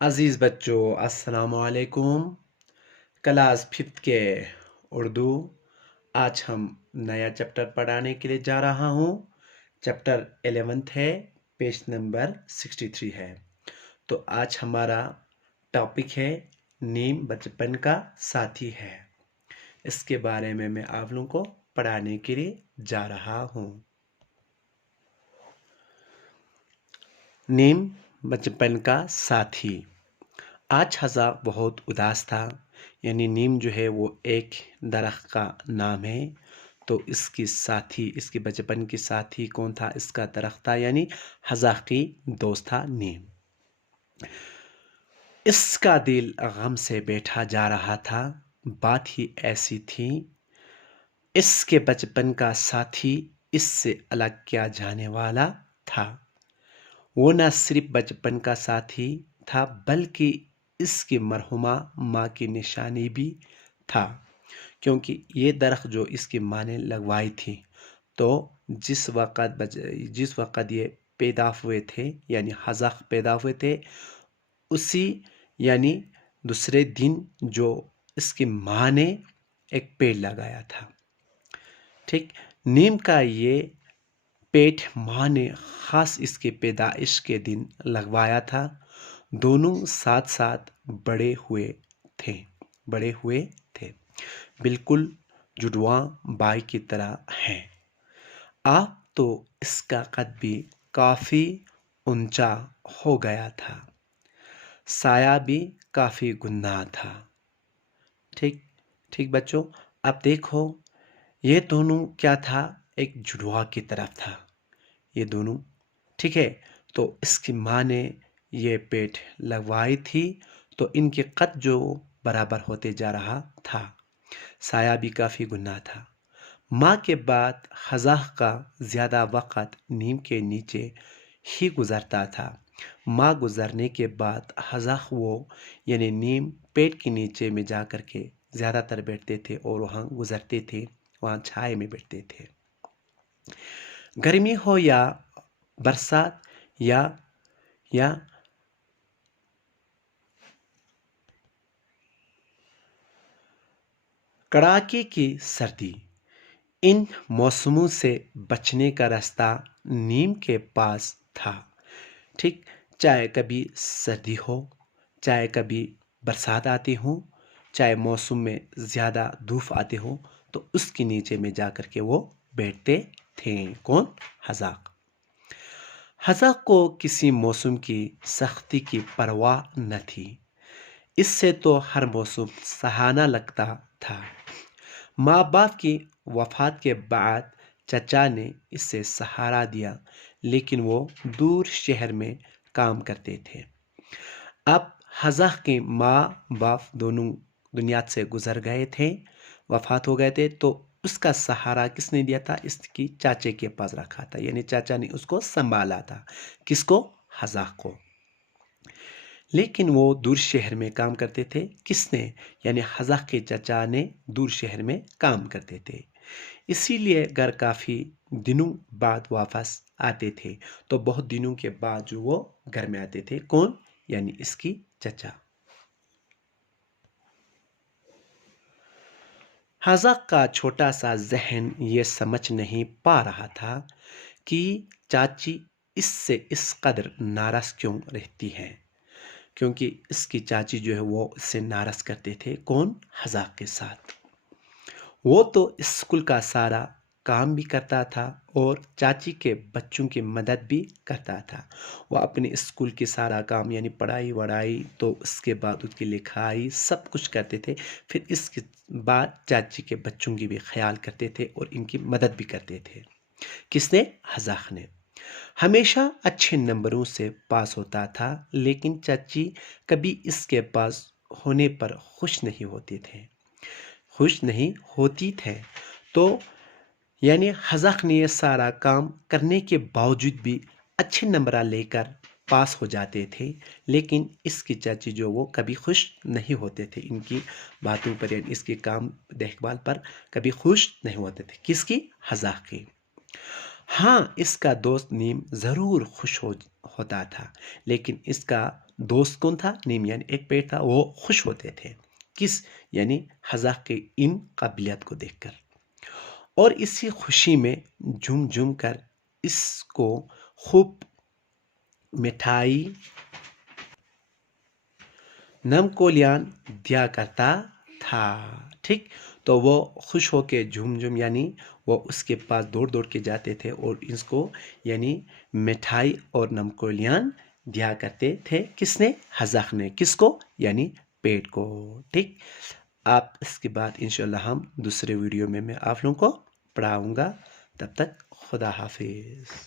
عزیز بچوں، السلام علیکم۔ کلاس 5 کے اردو، آج ہم نیا چیپٹر پڑھانے کے لیے جا رہا ہوں۔ چیپٹر 11 ہے، پیج نمبر 63 ہے۔ تو آج ہمارا ٹاپک ہے نیم بچپن کا ساتھی ہے۔ اس کے بارے میں آپ لوگوں کو پڑھانے کے لیے جا رہا ہوں۔ نیم بچپن کا ساتھی۔ آج حذا بہت اداس تھا، یعنی نیم جو ہے وہ ایک درخت کا نام ہے۔ تو اس کی بچپن کی ساتھی کون تھا؟ اس کا درخت تھا، یعنی حذا کی دوست تھا نیم۔ اس کا دل غم سے بیٹھا جا رہا تھا۔ بات ہی ایسی تھی، اس کے بچپن کا ساتھی اس سے الگ کیا جانے والا تھا۔ وہ نہ صرف بچپن کا ساتھی تھا بلکہ اس کی مرحومہ ماں کی نشانی بھی تھا، کیونکہ یہ درخت جو اس کی ماں نے لگوائی تھی، تو جس وقت یہ پیدا ہوئے تھے، یعنی حذا پیدا ہوئے تھے، اسی یعنی دوسرے دن جو اس کی ماں نے ایک پیڑ لگایا تھا۔ ٹھیک، نیم کا یہ پیٹ ماں نے خاص اس کے پیدائش کے دن لگوایا تھا۔ دونوں ساتھ ساتھ بڑے ہوئے تھے، بالکل جڑواں بھائی کی طرح ہیں۔ اب تو اس کا قد بھی کافی اونچا ہو گیا تھا، سایہ بھی کافی گنا تھا۔ ٹھیک بچوں، اب دیکھو، یہ دونوں کیا تھا؟ ایک جڑواں کی طرف تھا یہ دونوں، ٹھیک ہے۔ تو اس کی ماں نے یہ پیٹ لگوائی تھی، تو ان کے قد جو برابر ہوتے جا رہا تھا، سایہ بھی کافی گنا تھا۔ ماں کے بعد حذا کا زیادہ وقت نیم کے نیچے ہی گزرتا تھا۔ ماں گزرنے کے بعد حذا یعنی نیم پیٹ کے نیچے میں جا کر کے زیادہ تر بیٹھتے تھے اور وہاں گزرتے تھے، وہاں چھائے میں بیٹھتے تھے۔ گرمی ہو یا برسات یا کڑاکے کی سردی، ان موسموں سے بچنے کا راستہ نیم کے پاس تھا۔ ٹھیک، چاہے کبھی سردی ہو، چاہے کبھی برسات آتی ہو، چاہے موسم میں زیادہ دھوپ آتے ہو، تو اس کے نیچے میں جا کر کے وہ بیٹھتے تھے۔ کون؟ حذا کو کسی موسم کی سختی کی پرواہ نہ تھی، اس سے تو ہر موسم سہانا لگتا تھا۔ ماں باپ کی وفات کے بعد چچا نے اسے سہارا دیا، لیکن وہ دور شہر میں کام کرتے تھے۔ اب حذا کے ماں باپ دونوں دنیا سے گزر گئے تھے، وفات ہو گئے تھے، تو اس کا سہارا کس نے دیا تھا؟ اس کی چاچے کے پاس رکھا تھا، یعنی چاچا نے اس کو سنبھالا تھا۔ کس کو؟ حذا کو۔ لیکن وہ دور شہر میں کام کرتے تھے۔ کس نے؟ یعنی حذا کے چچا نے دور شہر میں کام کرتے تھے، اسی لیے گھر کافی دنوں بعد واپس آتے تھے۔ تو بہت دنوں کے بعد جو وہ گھر میں آتے تھے۔ کون؟ یعنی اس کی چچا۔ حذا کا چھوٹا سا ذہن یہ سمجھ نہیں پا رہا تھا کہ چاچی اس سے اس قدر ناراض کیوں رہتی ہے، کیونکہ اس کی چاچی جو ہے وہ اس سے ناراض کرتے تھے۔ کون؟ حذا کے ساتھ۔ وہ تو اسکول کا سارا کام بھی کرتا تھا اور چاچی کے بچوں کی مدد بھی کرتا تھا۔ وہ اپنے اسکول کے سارا کام، یعنی پڑھائی وڑھائی، تو اس کے بعد اس کی لکھائی سب کچھ کرتے تھے۔ پھر اس کے بعد چاچی کے بچوں کی بھی خیال کرتے تھے اور ان کی مدد بھی کرتے تھے۔ کس نے؟ حذا نے۔ ہمیشہ اچھے نمبروں سے پاس ہوتا تھا، لیکن چاچی کبھی اس کے پاس ہونے پر خوش نہیں ہوتی تھے۔ تو یعنی حذا نے یہ سارا کام کرنے کے باوجود بھی اچھے نمبر لے کر پاس ہو جاتے تھے، لیکن اس کی چاچی جو وہ کبھی خوش نہیں ہوتے تھے، ان کی باتوں پر، یعنی اس کے کام دیکھ بھال پر کبھی خوش نہیں ہوتے تھے۔ کس کی؟ حذا کی۔ ہاں، اس کا دوست نیم ضرور خوش ہوتا تھا، لیکن اس کا دوست کون تھا؟ نیم یعنی ایک پیٹ تھا، وہ خوش ہوتے تھے کس یعنی حذق کے ان قابلیت کو دیکھ کر، اور اسی خوشی میں جھوم جھوم کر اس کو خوب مٹھائی نمکولیان دیا کرتا تھا. ٹھیک، تو وہ خوش ہو کے جھوم جھوم یعنی وہ اس کے پاس دوڑ دوڑ کے جاتے تھے اور اس کو یعنی مٹھائی اور نمکولیان دیا کرتے تھے. کس نے؟ حذق نے. کس کو؟ یعنی پیٹ کو. ٹھیک، آپ اس کے بعد انشاءاللہ ہم دوسرے ویڈیو میں آپ لوگوں کو پڑھاؤں گا. تب تک خدا حافظ.